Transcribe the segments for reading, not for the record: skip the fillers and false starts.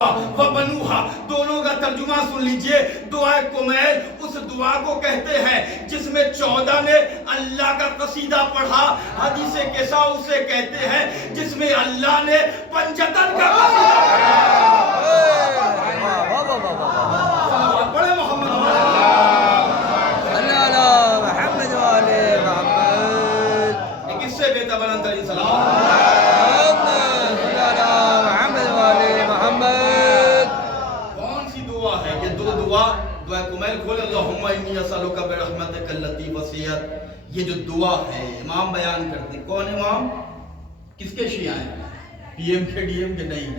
وبنوہا دونوں کا ترجمہ سن لیجئے. دعائے کمیل اس دعا کو کہتے ہیں جس میں 14 نے اللہ کا قصیدہ پڑھا. حدیث کسا اسے کہتے ہیں جس میں اللہ نے 75 کا قصیدہ پڑھا. بڑے محمد ایک اس سے بیتا بلند ترین سلام. دعا کمیل کھولے اللہم انی اسألک برحمتک التی وسعت. یہ جو دعا ہے امام بیان کرتے ہیں. کون امام؟ کس کے شیعہ ہیں؟ پی ایم کے ڈی ایم کے نہیں,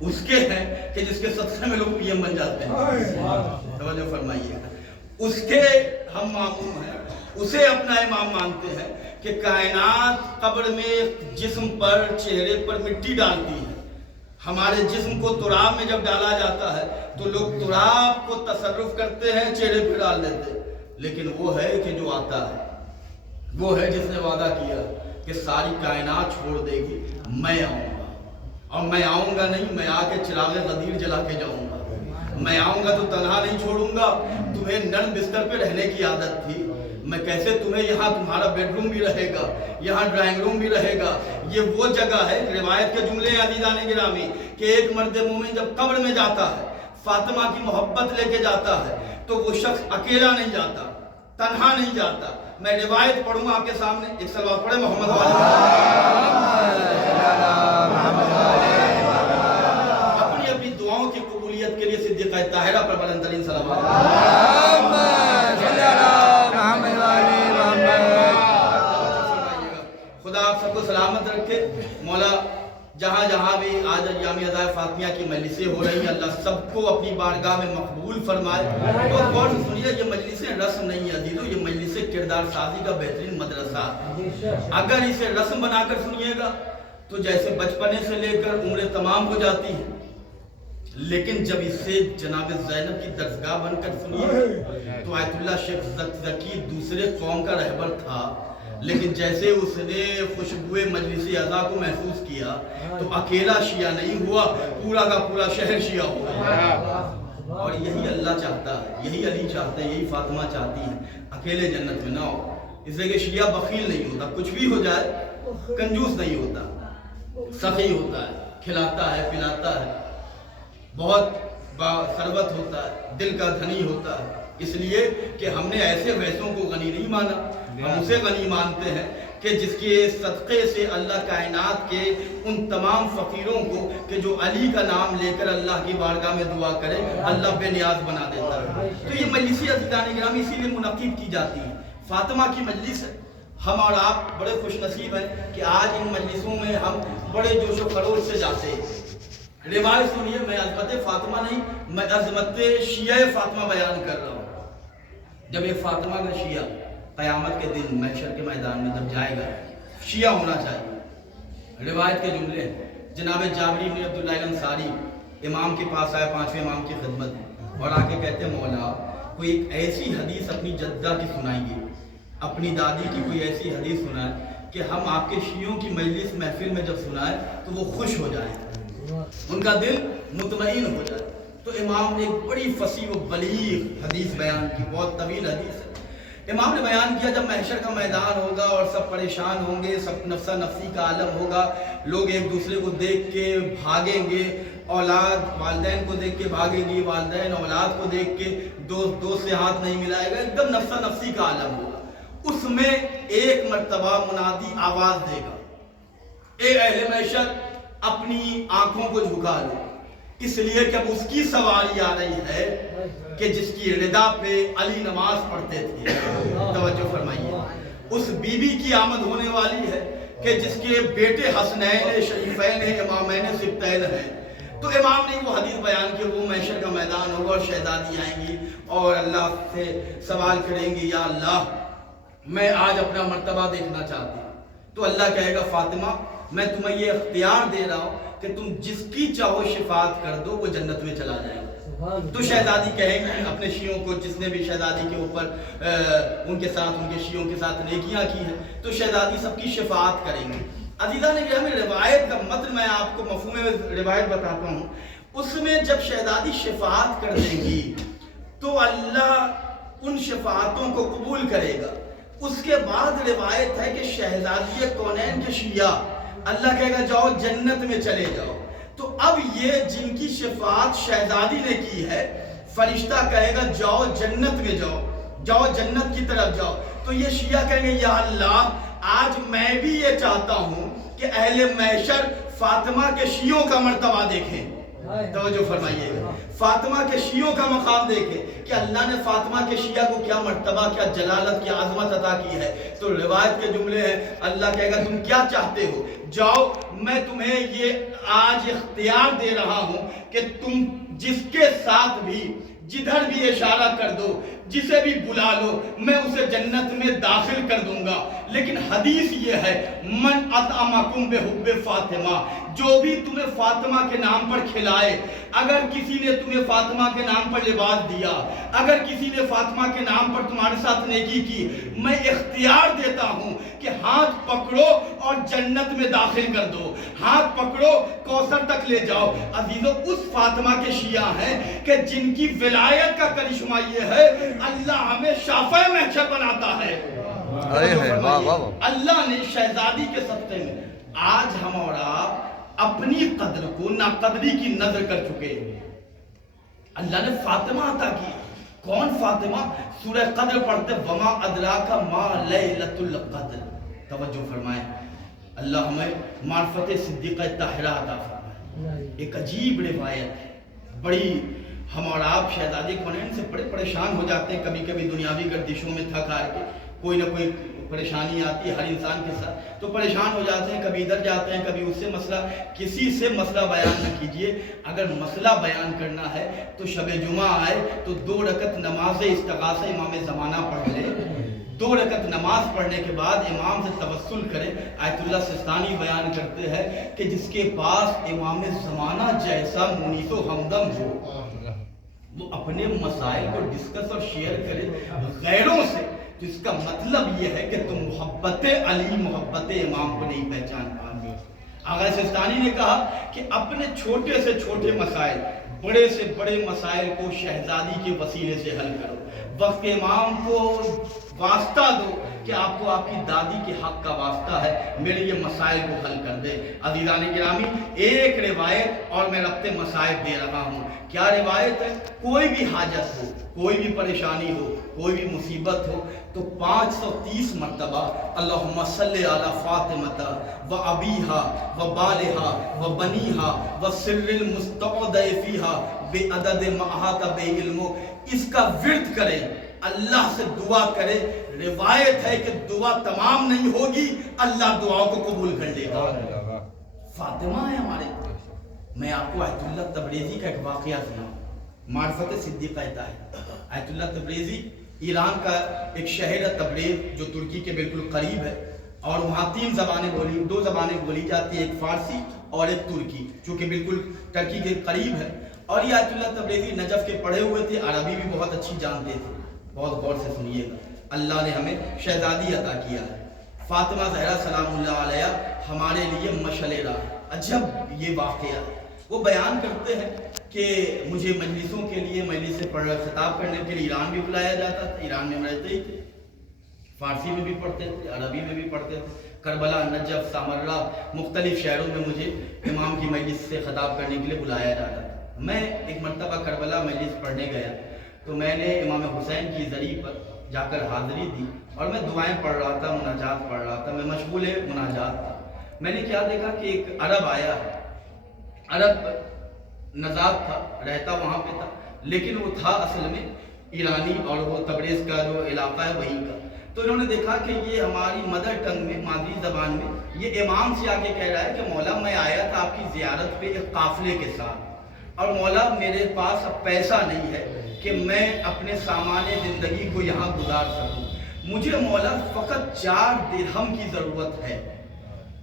اس کے ہیں کہ جس کے صدقے میں لوگ پی ایم بن جاتے ہیں. توجہ فرمائیے, اس کے ہم معموم ہیں, اسے اپنا امام مانتے ہیں کہ کائنات قبر میں جسم پر چہرے پر مٹی ڈالتی ہے. ہمارے جسم کو تراب میں جب ڈالا جاتا ہے تو لوگ تراب کو تصرف کرتے ہیں, چہرے پہ ڈال دیتے ہیں. لیکن وہ ہے کہ جو آتا ہے, وہ ہے جس نے وعدہ کیا کہ ساری کائنات چھوڑ دے گی, میں آؤں گا. اور میں آؤں گا نہیں, میں آ کے چراغ غدیر جلا کے جاؤں گا. میں آؤں گا تو تنہا نہیں چھوڑوں گا. تمہیں نرم بستر پہ رہنے کی عادت تھی, میں کیسے تمہیں یہاں تمہارا بیڈ روم بھی رہے گا, یہاں ڈرائنگ روم بھی رہے گا. یہ وہ جگہ ہے, روایت کے جملے عزیزان گرامی, کہ ایک مرد مومن جب قبر میں جاتا ہے, فاطمہ کی محبت لے کے جاتا ہے, تو وہ شخص اکیلا نہیں جاتا, تنہا نہیں جاتا. میں روایت پڑھوں گا آپ کے سامنے, ایک صلوات پڑھے محمد اپنی اپنی دعاؤں کی قبولیت کے لیے صدیقہ طاہرہ پر بلند ترین صلوات. خدا آپ سب کو سلامت رکھے. مولا جہاں جہاں بھی آج ایام عزائے فاطمیہ کی مجلسیں ہو رہی ہیں, اللہ سب کو اپنی بارگاہ میں مقبول فرمائے. اور غور سے سنیے, یہ مجلسیں رسم نہیں ہے عزیزو, یہ مجلسیں کردار سازی کا بہترین مدرسہ. اگر اسے رسم بنا کر سنیے گا تو جیسے بچپنے سے لے کر عمر تمام ہو جاتی ہے. لیکن جب اسے جناب زینب کی درسگاہ بن کر سنیے تو آیت اللہ شیخ زکی دوسرے قوم کا رہبر تھا, لیکن جیسے اس نے خوشبوئے مجلس عزا کو محسوس کیا تو اکیلا شیعہ نہیں ہوا, پورا کا پورا شہر شیعہ ہوا. اور یہی اللہ چاہتا ہے, یہی علی چاہتے ہیں, یہی فاطمہ چاہتی ہیں, اکیلے جنت میں نہ ہو. اس لیے کہ شیعہ بخیل نہیں ہوتا, کچھ بھی ہو جائے کنجوس نہیں ہوتا, سخی ہوتا ہے, کھلاتا ہے پلاتا ہے, بہت ثروت ہوتا ہے, دل کا دھنی ہوتا ہے. اس لیے کہ ہم نے ایسے ویسوں کو غنی نہیں مانا, ہم اسے غنی مانتے ہیں کہ جس کے صدقے سے اللہ کائنات کے ان تمام فقیروں کو کہ جو علی کا نام لے کر اللہ کی بارگاہ میں دعا کرے, اللہ بے نیاز بنا دیتا ہے. تو یہ مجلس عزیزان گرامی اسی لیے منعقد کی جاتی ہے, فاطمہ کی مجلس ہے. ہم اور آپ بڑے خوش نصیب ہیں کہ آج ان مجلسوں میں ہم بڑے جوش و خروش سے جاتے ہیں. روایت سنیے, میں عظمت فاطمہ نہیں, میں عظمت شیعہ فاطمہ بیان کر رہا ہوں. جب ایک فاطمہ کا شیعہ قیامت کے دن محشر کے میدان میں جب جائے گا, شیعہ ہونا چاہیے. روایت کے جملے, جناب جابری بن عبداللہ الانصاری امام کے پاس آئے, 5ویں امام کی خدمت میں, اور آ کے کہتے مولا کوئی ایک ایسی حدیث اپنی جدہ کی سنائیے, اپنی دادی کی کوئی ایسی حدیث سنائے کہ ہم آپ کے شیعوں کی مجلس محفل میں جب سنائیں تو وہ خوش ہو جائیں, ان کا دل مطمئن ہو جائے. تو امام نے ایک بڑی فصیح و بلیغ حدیث بیان کی, بہت طویل حدیث ہے. امام نے بیان کیا جب محشر کا میدان ہوگا اور سب پریشان ہوں گے, سب نفسا نفسی کا عالم ہوگا, لوگ ایک دوسرے کو دیکھ کے بھاگیں گے, اولاد والدین کو دیکھ کے بھاگیں گی, والدین اولاد کو دیکھ کے دوست سے ہاتھ نہیں ملائے گا, ایک دم نفسا نفسی کا عالم ہوگا. اس میں ایک مرتبہ منادی آواز دے گا, اے اہل محشر اپنی آنکھوں کو جھکا لو, اس لیے کہ اب اس کی سواری آ رہی ہے کہ جس کی ردا پہ علی نماز پڑھتے تھے. توجہ فرمائیے, اس بی بی کی آمد ہونے والی ہے کہ جس کے بیٹے حسنین شریفین ہیں, امامین سبتین ہیں. تو امام نے وہ حدیث بیان کی, وہ محشر کا میدان ہوگا اور شہزادی آئیں گی اور اللہ سے سوال کریں گی, یا اللہ میں آج اپنا مرتبہ دیکھنا چاہتی ہوں. تو اللہ کہے گا فاطمہ میں تمہیں یہ اختیار دے رہا ہوں کہ تم جس کی چاہو شفاعت کر دو, وہ جنت میں چلا جائے گا. تو شہزادی کہیں گی اپنے شیعوں کو, جس نے بھی شہزادی کے اوپر ان کے ساتھ, ان کے شیعوں کے ساتھ نیکیاں کی ہیں, تو شہزادی سب کی شفاعت کریں گی. عزیزان گرامی, روایت کا متن میں آپ کو مفہوم روایت بتاتا ہوں. اس میں جب شہزادی شفاعت کر دے گی تو اللہ ان شفاعتوں کو قبول کرے گا. اس کے بعد روایت ہے کہ شہزادی کونین کے شیعہ اللہ کہے گا جاؤ جنت میں چلے جاؤ. تو اب یہ جن کی شفاعت شہزادی نے کی ہے فرشتہ کہے گا جاؤ جنت میں جاؤ، جاؤ جنت کی طرف جاؤ. تو یہ شیعہ کہیں گے یا اللہ آج میں بھی یہ چاہتا ہوں کہ اہل محشر فاطمہ کے شیعوں کا مرتبہ دیکھیں. توجہ فرمائیے گا، فاطمہ کے شیعوں کا مقام دیکھیں کہ اللہ نے فاطمہ کے شیعہ کو کیا مرتبہ، کیا جلالت، کیا عظمت عطا کی ہے. تو روایت کے جملے ہیں اللہ کہے گا تم کیا چاہتے ہو، جاؤ میں تمہیں یہ آج اختیار دے رہا ہوں کہ تم جس کے ساتھ بھی جدھر بھی اشارہ کر دو، جسے بھی بلا لو، میں اسے جنت میں داخل کر دوں گا. لیکن حدیث یہ ہے من اطعمکم بحب فاطمہ، جو بھی تمہیں فاطمہ کے نام پر کھلائے، اگر کسی نے تمہیں فاطمہ کے نام پر لباس دیا، اگر کسی نے فاطمہ کے نام پر تمہارے ساتھ نیکی کی، میں اختیار دیتا ہوں کہ ہاتھ پکڑو اور جنت میں داخل کر دو، ہاتھ پکڑو کوثر تک لے جاؤ. عزیزو اس فاطمہ کے شیعہ ہیں کہ جن کی ولایت کا کرشمہ یہ ہے اللہ ہمیں شافع محشر بناتا ہے. اللہ نے شہزادی کے صدقے میں آج ہم اور آپ اپنی قدر کو ناقدری کی نظر کر چکے ہیں. اللہ نے فاطمہ عطا کی. کون فاطمہ؟ سورہ قدر پڑھتے وما ادراک ما لیلۃ القدر. توجہ فرمائیں، اللہ ہمیں معرفت صدیقہ طاہرہ عطا فرمائے. ایک عجیب روایت ہے، بڑی ہم اور آپ شہزادی کونین سے بڑے پریشان ہو جاتے ہیں کبھی کبھی دنیاوی گردشوں میں تھک ہار کے. کوئی نہ کوئی پریشانی آتی ہے ہر انسان کے ساتھ تو پریشان ہو جاتے ہیں، کبھی ادھر جاتے ہیں کبھی اس سے مسئلہ. کسی سے مسئلہ بیان نہ کیجئے. اگر مسئلہ بیان کرنا ہے تو شب جمعہ آئے تو 2 رکعت نماز استغاثہ امام زمانہ پڑھ لے. 2 رکعت نماز پڑھنے کے بعد امام سے توسل کرے. آیت اللہ سستانی بیان کرتے ہیں کہ جس کے پاس امام زمانہ جیسا منیس و ہمدم ہو وہ اپنے مسائل کو ڈسکس اور شیئر کرے غیروں سے. تو اس کا مطلب یہ ہے کہ تم محبت علی، محبت امام کو نہیں پہچان پاتے. آغا سستانی نے کہا کہ اپنے چھوٹے سے چھوٹے مسائل، بڑے سے بڑے مسائل کو شہزادی کے وسیلے سے حل کرو. وقت امام کو واسطہ دو کہ آپ کو آپ کی دادی کے حق کا واسطہ ہے، میرے یہ مسائل کو حل کر دے. عزیزان گرامی ایک روایت اور میں ربط مسائل دے رہا ہوں. کیا روایت ہے؟ کوئی بھی حاجت ہو، کوئی بھی پریشانی ہو، کوئی بھی مصیبت ہو تو 530 مرتبہ اللہم صلی علی فاطمہ و ابیہا و بالہا و بنیہا و سر المستودع فیہا بے عدد معاہت بے علمو اس کا ورد کرے، اللہ سے دعا کرے. روایت ہے کہ دعا تمام نہیں ہوگی، اللہ دعاؤں کو قبول کر لے گا. فاطمہ ہے ہمارے. میں آپ کو آیت اللہ تبریزی کا ایک واقعہ سناؤں. معرفت صدیقہ طاہرہ. آیت اللہ تبریزی ایران کا ایک شہر ہے تبریز جو ترکی کے بالکل قریب ہے اور وہاں 2 زبانیں بولی جاتی ہیں، ایک فارسی اور ایک ترکی، جو کہ بالکل ترکی کے قریب ہے. اور یہ آیت اللہ تبریزی نجف کے پڑھے ہوئے تھے، عربی بھی بہت اچھی جانتے تھے. بہت غور سے سنیے گا. اللہ نے ہمیں شہزادی عطا کیا ہے. فاطمہ زہرا سلام اللہ علیہ ہمارے لیے مشعل راہ. عجب یہ واقعہ ہے. وہ بیان کرتے ہیں کہ مجھے مجلسوں کے لیے، مجلس سے خطاب کرنے کے لیے ایران بھی بلایا جاتا تھا. ایران میں رہتے ہی تھے، فارسی میں بھی پڑھتے تھے، عربی میں بھی پڑھتے تھے. کربلا، نجف، سامرہ مختلف شہروں میں مجھے امام کی مجلس سے خطاب کرنے کے لیے بلایا جاتا تھا. میں ایک مرتبہ کربلا مجلس پڑھنے گیا تو میں نے امام حسین کی زری پر جا کر حاضری دی اور میں دعائیں پڑھ رہا تھا، مناجات پڑھ رہا تھا. میں مشغول مناجات تھا. میں نے کیا دیکھا کہ ایک عرب آیا، عرب نژاد تھا، رہتا وہاں پہ تھا لیکن وہ تھا اصل میں ایرانی اور وہ تبریز کا جو علاقہ ہے وہیں کا. تو انہوں نے دیکھا کہ یہ ہماری مدر ٹنگ میں، مادری زبان میں یہ امام سے آ کے کہہ رہا ہے کہ مولا میں آیا تھا آپ کی زیارت پہ ایک قافلے کے ساتھ اور مولا میرے پاس اب پیسہ نہیں ہے کہ میں اپنے سامان زندگی کو یہاں گزار سکوں. مجھے مولا فقط 4 درہم کی ضرورت ہے.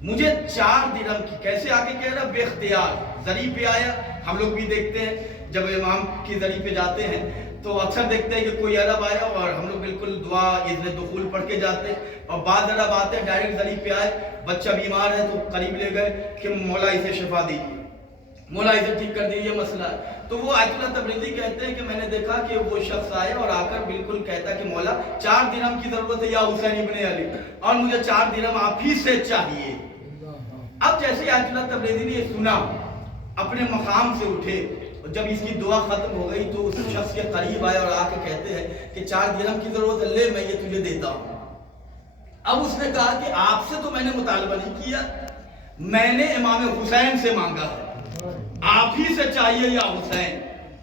مجھے 4 درہم کی. کیسے آ کے کہہ رہا؟ بے اختیار زری پہ آیا. ہم لوگ بھی دیکھتے ہیں جب امام کی زری پہ جاتے ہیں تو اکثر دیکھتے ہیں کہ کوئی عرب آیا اور ہم لوگ بالکل دعا اذن دخول پڑھ کے جاتے ہیں. اور بعض عرب آتے ہیں ڈائریکٹ زری پہ آئے، بچہ بیمار ہے تو قریب لے گئے کہ مولا اسے شفا دیجیے. مولا اسے ٹھیک کر دیجیے مسئلہ ہے۔ تو وہ آیت اللہ تبریزی کہتے ہیں کہ میں نے دیکھا کہ وہ شخص آئے اور آ کر بالکل کہتا کہ مولا 4 درہم کی ضرورت ہے یا حسین ابن علی، اور مجھے 4 درہم آپ ہی سے چاہیے۔ اب جیسے آیت اللہ تبریزی نے یہ سنا اپنے مقام سے اٹھے، جب اس کی دعا ختم ہو گئی تو اس شخص کے قریب آئے اور آ کے کہتے ہیں کہ 4 درہم کی ضرورت ہے، لے میں یہ تجھے دیتا ہوں۔ اب اس نے کہا کہ آپ سے تو میں نے مطالبہ نہیں کیا، میں نے امام حسین سے مانگا ہے، آپ ہی سے چاہیے یا حسین۔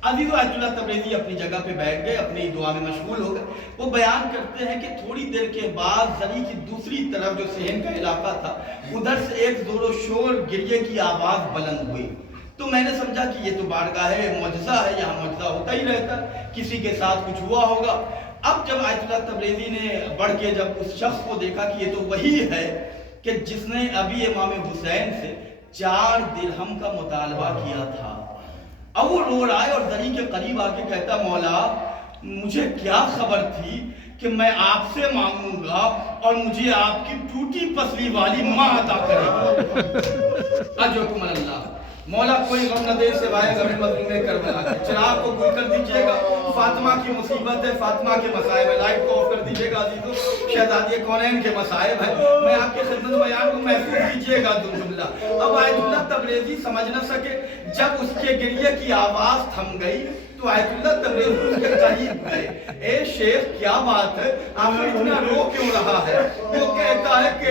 عزیز آیت اللہ تبریزی اپنی جگہ پہ بیٹھ گئے، اپنی دعا میں مشغول ہو گئے۔ وہ بیان کرتے ہیں کہ تھوڑی دیر کے بعد زری کی دوسری طرف جو صحن کا علاقہ تھا ادھر سے ایک زور و شور گریے کی آواز بلند ہوئی۔ تو میں نے سمجھا کہ یہ تو بارگاہ معجزہ ہے، یہاں معجزہ ہوتا ہی رہتا، کسی کے ساتھ کچھ ہوا ہوگا۔ اب جب آیت اللہ تبریزی نے بڑھ کے جب اس شخص کو دیکھا کہ یہ تو وہی ہے کہ جس نے ابھی امام حسین سے 4 درہم کا مطالبہ کیا تھا، اب وہ رو رہا ہے اور زری کے قریب آ کے کہتا مولا مجھے کیا خبر تھی کہ میں آپ سے مانگوں گا اور مجھے آپ کی ٹوٹی پسلی والی ماں عطا کرے گا۔ اجرکم اللہ۔ مولا کوئی غم نہ دے سوائے غم مظلوم کربلا کے۔ چراغ کو گل کر دیجئے گا، فاطمہ کی مصیبت ہے، فاطمہ کے مصائب ہے، لائٹ کو آف کر دیجئے گا عزیزو، شہزادی کونین کے مصائب ہے۔ میں آپ کے خدمت بیان کو محفوظ کیجئے گا جملہ۔ اب آیت اللہ تبریزی سمجھ نہ سکے، جب اس کے گریے کی آواز تھم گئی تو آیت اللہ تبریزی اس کے قریب گئے، اے شیخ کیا بات ہے، آخر اتنا رو کیوں رہا ہے؟ وہ کہتا ہے کہ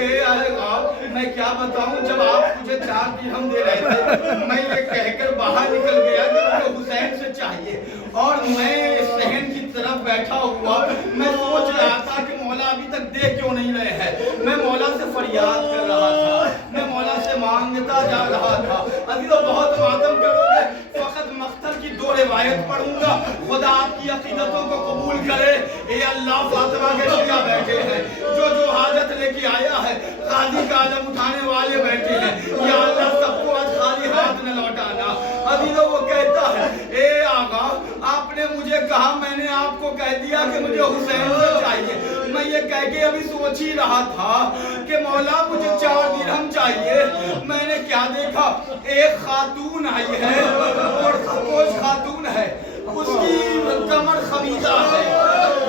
میں کیا بتاؤں، جب آپ مجھے 4 درہم دے رہے تھے میں یہ کہہ کر باہر نکل گیا کہ مجھے حسین سے چاہیے، اور میں صحن کی طرف بیٹھا ہوا میں سوچ رہا تھا کہ مولا ابھی تک دے کیوں نہیں رہے ہیں۔ میں مولا سے فریاد کر رہا تھا، میں مولا سے مانگتا جا رہا تھا۔ عزیزو بہت ماتم کرو گے، فقط مقتل کی 2 روایت پڑھوں گا، خدا آپ کی عقیدتوں کو قبول کرے۔ اے اللہ فاطمہ کے شیعہ بیٹھے ہیں، جو حاجت لے کے آیا ہے، غازی کا علم اٹھانے والے بیٹھے ہیں، یا اللہ سب کو آج خالی ہاتھ نہ لوٹانا۔ عزیزو وہ کہتا ہے اے آقا آپ نے مجھے کہا، میں نے آپ کو کہہ دیا کہ مجھے حسین سے چاہیے، میں یہ کہہ کے ابھی سوچ ہی رہا تھا کہ مولا مجھے 4 درہم چاہیے۔ میں نے کیا دیکھا، ایک خاتون آئی ہے اور خاموش خاتون ہے، اس کی کمر خمیزہ ہے،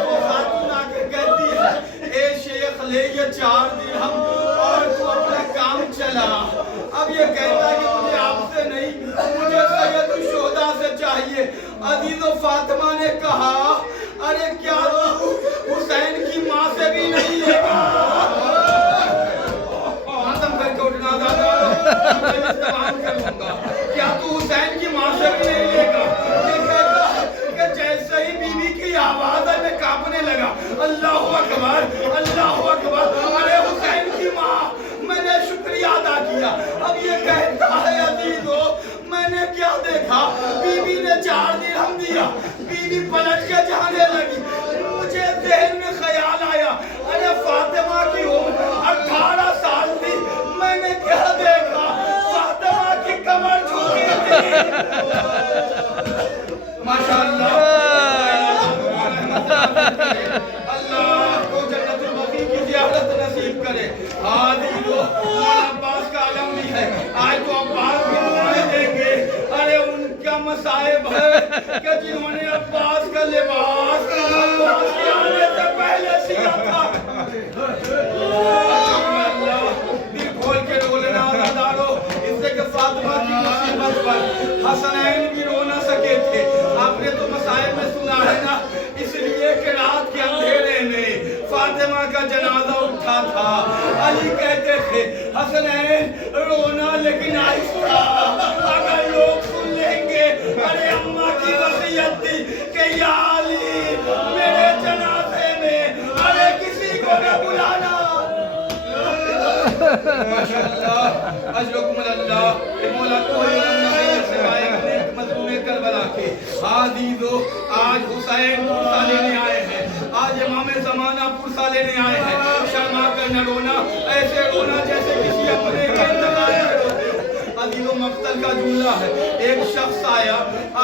وہ خاتون آ کے کہتی ہے اے شیخ لے یہ 4 درہم اور تو اپنا کام چلا۔ اب یہ کہتا ہے کہ مجھے آپ سے نہیں، مجھے سید الشہداء سے چاہیے۔ عزیزو فاطمہ نے کہا ارے کیا تو حسین کی ماں سے بھی نہیں لے گا؟ ماتم کر کے اٹھنا دادا، میں استعمال کروں گا، کیا تو حسین کی ماں سے بھی نہیں لے گا؟ یہ کہتا ہے کہ جیسے ہی بیوی کی آواز ہے میں کانپنے لگا، اللہ اکبر اللہ اکبر، ارے حسین کی ماں، میں نے شکریہ ادا کیا۔ اب یہ کہتا ہے عزیزو میں نے کیا دیکھا، بیوی نے 4 درہم دیا، بیوی پلٹ کے جانے لگی، مجھے ذہن میں خیال آیا ارے فاطمہ کی عمر 18 سال تھی، میں نے کیا دیکھا، فاطمہ کی کمر جھکی تھی۔ ماشاءاللہ اللہ کو جنت البقیع کی زیارت نصیب کرے۔ عزیزو مولا عباس کا علم بھی ہے، آج تو عباس بھی دعائیں دیں گے۔ ارے ان کا مصائب ہے کہ جنہوں نے عباس کا لباس عباس کے آنے سے پہلے سیا تھا۔ اللہ دل کھول کے رولنا آزادارو، اس سے کہ فاطمہ کی مصیبت پر حسنین بھی رو نہ سکے تھے۔ آپ نے تو مصائب میں سنا ہے نا، اس لیے کہ رات کے اندھیرے میں فاطمہ کا جنازہ اٹھا تھا، علی کہتے تھے حسنین رونا لیکن آہستہ، اگر لوگ سن لیں گے ارے اماں کی وصیت تھی کہ یا علی میرے جنازے میں ارے کسی کو نہ بلانا۔ ماشاءاللہ اجرکم اللہ، مولا کوئی نہیں سوائے نیک مظلوم کربلا کے۔ عزیزو آج حسین پرسہ لینے آئے ہیں، آج امام زمانہ پرسہ لینے آئے ہیں، شرما کر نہ رونا، ایسے رونا جیسے کسی اپنے کے انتقال میں روتے ہو۔ عزیزو مقتل کا جملہ ہے، ایک شخص آیا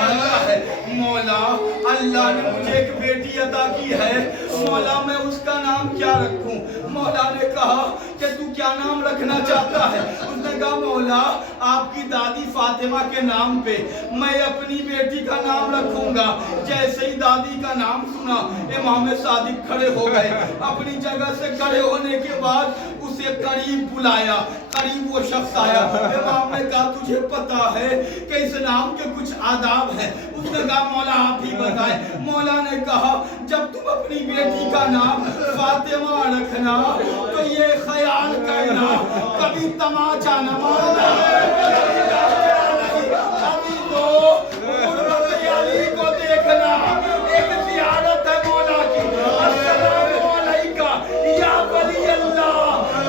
کہتا ہے مولا اللہ نے مجھے ایک بیٹی عطا کی ہے، مولا میں اس کا نام کیا رکھوں؟ مولا نے کہا کہ تو کیا نام رکھنا چاہتا ہے؟ اس نے کہا مولا آپ کی دادی فاطمہ کے نام پہ میں اپنی بیٹی کا نام رکھوں گا۔ جیسے ہی دادی کا نام سنا امام صادق کھڑے ہو گئے، اپنی جگہ سے کھڑے ہونے کے بعد اسے قریب بلایا، قریب وہ شخص آیا، امام نے کہا تجھے پتا ہے کہ اس نام کے کچھ آداب ہیں؟ اس نے کہا مولا آپ ہی بتائیں۔ مولا نے کہا جب تم اپنی بیٹی کا نام فاطمہ رکھنا تو یہ خیال کرنا کبھی تماچا نہ مارنا، کبھی تو غربت علی کو دیکھنا، ایک زیارت ہے مولا کی، السلام علیکہ یا ولی اللہ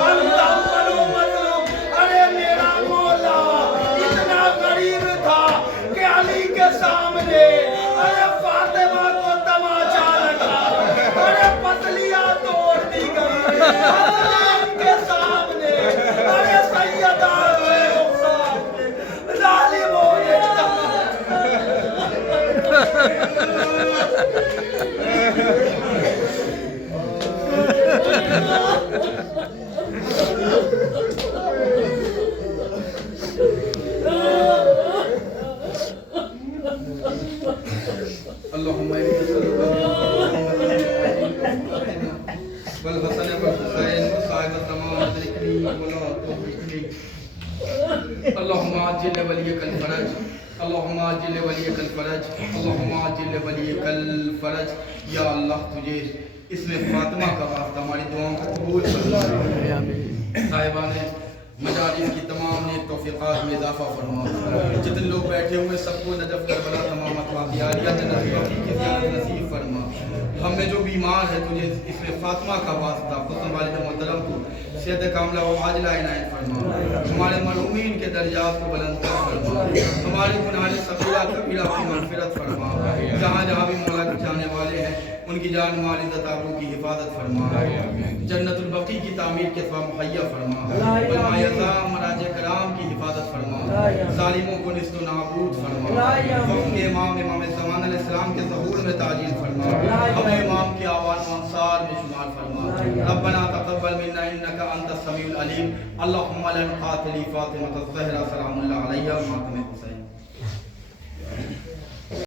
انت اول مظلوم۔ ارے میرا مولا اتنا قریب تھا کہ علی کے سامنے ارے فاطمہ کو تماچا لگا، ارے پتلیاں توڑ دی گئی حسین کے سامنے، ارے سیدہ ظالموں نے اللہم والحسن والحسین وصائب تمام ذکری ولا تحرکنی اللہم عاجل ولیک الفرج، اللہم عاجل ولیک الفرج، اللہم عاجل ولیک الفرج۔ یا اللہ تجھے اس میں فاطمہ کا واسطہ ہماری دعاؤں کو قبول فرما، صاحبان مجالس کی تمام نیک توفیقات میں اضافہ فرما، جتنے لوگ بیٹھے ہوئے سب کو نجف کربلا تمام اطراف عالیہ جنت بقیع کی زیارت نصیب فرما۔ ہم میں جو بیمار ہے تجھے اس میں فاطمہ کا واسطہ حسن والد محترم کو صحت کاملہ و عاجلہ عنایت فرما، ہمارے مرحومین کے درجات کو بلند فرما، ہمارے گناہ صغیرہ کبیرہ کی مغفرت فرما، جہاں جہاں بھی مولا کے جانے والے ہیں ان کی جان مال عزت آبرو کی حفاظت فرما، جنت البقیع کی تعمیر کے سوا مہیا فرما، علماء اعظام مراج کرام کی حفاظت فرما، ظالموں کو نیست و نابود فرما، وقت کے امام زمان علیہ السلام کے ظہور میں تعجیل فرما، ہمیں امام کے آوان و انصار میں شمار فرما۔ ربنا تقبل منا انک انت السمیع العلیم، اللہم لن قاتلی فاطمہ الزہرا سلام اللہ علیہ ماتم حسین۔